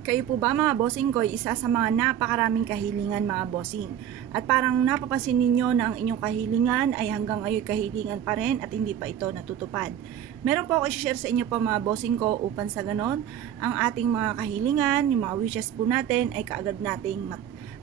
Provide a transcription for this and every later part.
Kayo po ba mga bossing ko, isa sa mga napakaraming kahilingan mga bossing? At parang napapansin ninyo na ang inyong kahilingan ay hanggang ngayon kahilingan pa rin at hindi pa ito natutupad. Meron po ako i-share sa inyo po mga bossing ko upang sa ganon, ang ating mga kahilingan, yung mga wishes po natin ay kaagad nating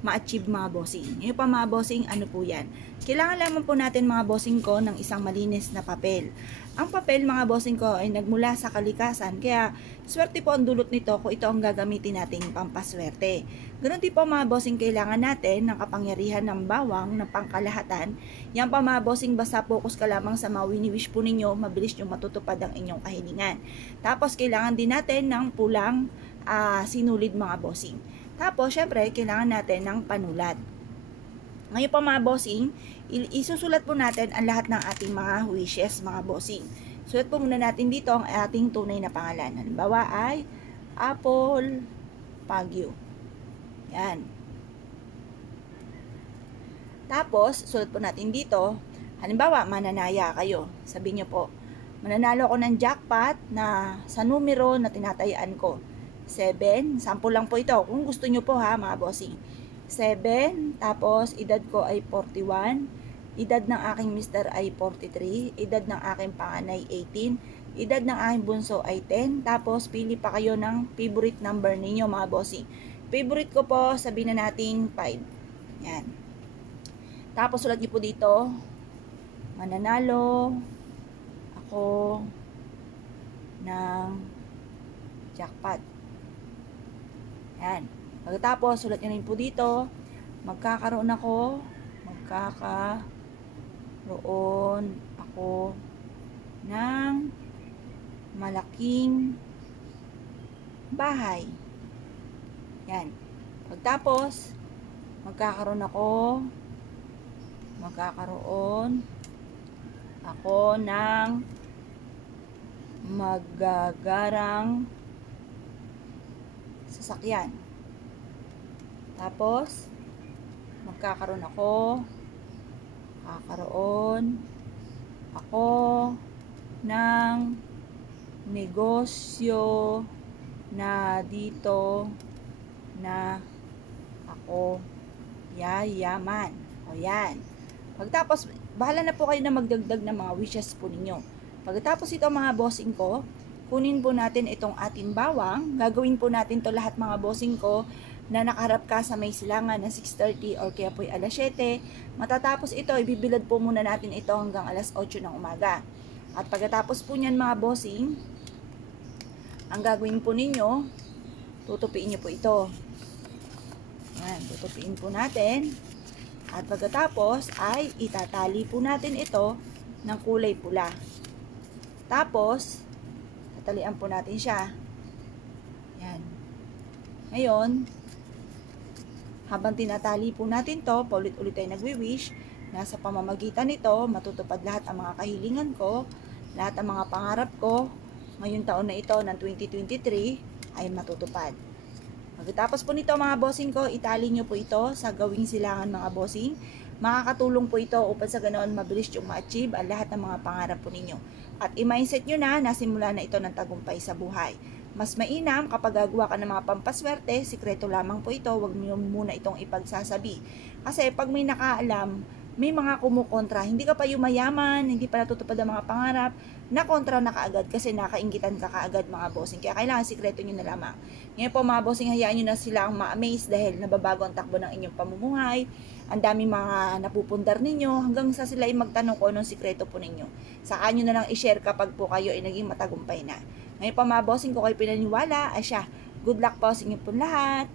ma-achieve mga bossing. Ngayon pa mga bossing, ano po yan? Kailangan lamang po natin mga bossing ko ng isang malinis na papel. Ang papel mga bossing ko ay nagmula sa kalikasan, kaya swerte po ang dulot nito kung ito ang gagamitin nating pampaswerte. Ganun din po mga bossing, kailangan natin ng kapangyarihan ng bawang, ng pangkalahatan. Yan pa mga bossing, basta focus ka lamang sa mga wini-wish po ninyo, mabilis nyo matutupad ang inyong kahilingan. Tapos kailangan din natin ng pulang sinulid mga bossing. Tapos syempre kailangan natin ng panulat. Ngayon pa mga bossing, isusulat po natin ang lahat ng ating mga wishes mga bossing. Sulat po muna natin dito ang ating tunay na pangalan. Halimbawa ay Apple Pagyo. Yan. Tapos, sulat po natin dito, halimbawa, mananaya kayo. Sabihin nyo po, mananalo ako ng jackpot na sa numero na tinatayaan ko. 7, sample lang po ito. Kung gusto nyo po ha, mga bossing. 7, tapos edad ko ay 41, edad ng aking mister ay 43, edad ng aking panganay 18, edad ng aking bunso ay 10, tapos pili pa kayo ng favorite number ninyo mga bossing. Favorite ko po, sabihin na natin 5. Yan. Tapos sulat nyo po dito, mananalo ako ng jackpot. Yan. Pagkatapos, sulat nyo rin po dito, magkakaroon ako ng malaking bahay. Yan. Pagkatapos, magkakaroon ako ng magagarang sasakyan. Tapos, magkakaroon ako ng negosyo na dito na ako yayaman. O yan. Pagtapos, bahala na po kayo na magdagdag ng mga wishes po ninyo. Pagkatapos ito mga bossing ko, kunin po natin itong ating bawang. Gagawin po natin to lahat mga bossing ko na nakaharap ka sa may silangan ng 6:30 or kaya po ay alas 7. Matatapos ito, ibibilad po muna natin ito hanggang alas 8 ng umaga. At pagkatapos po niyan mga bossing, ang gagawin po ninyo, tutupiin nyo po ito. Yan, tutupiin po natin. At pagkatapos ay itatali po natin ito ng kulay pula. Tapos, tatalian po natin siya. Yan. Ngayon, habang tinatali po natin to, paulit-ulit tayo nagwi-wish, nasa pamamagitan nito, matutupad lahat ang mga kahilingan ko, lahat ang mga pangarap ko, ngayong taon na ito ng 2023 ay matutupad. Pagkatapos po nito mga bossing ko, itali nyo po ito sa gawing silangan mga bossing. Makakatulong po ito upang sa ganoon mabilis yung ma-achieve ang lahat ng mga pangarap po ninyo. At i-mindset nyo na nasimula na ito ng tagumpay sa buhay. Mas mainam kapag gagawa ka ng mga pampaswerte, sikreto lamang po ito, huwag nyo muna itong ipagsasabi. Kasi pag may nakaalam, may mga kumukontra, hindi ka pa yumayaman, hindi pa natutupad ang mga pangarap, na kontra na kaagad kasi nakaingitan ka kaagad mga bossing. Kaya kailangan sikreto nyo na lamang. Ngayon po mga bossing, hayaan nyo na sila ang ma-amaze dahil nababago ang takbo ng inyong pamumuhay. Ang dami mga napupundar ninyo hanggang sa sila ay magtanong kung anong sikreto po ninyo. Saka nyo na lang i-share kapag po kayo ay naging matagumpay na. Ngayon po mga bossing, kung kayo pinaniwala, ay siya. Good luck po sa inyo po lahat.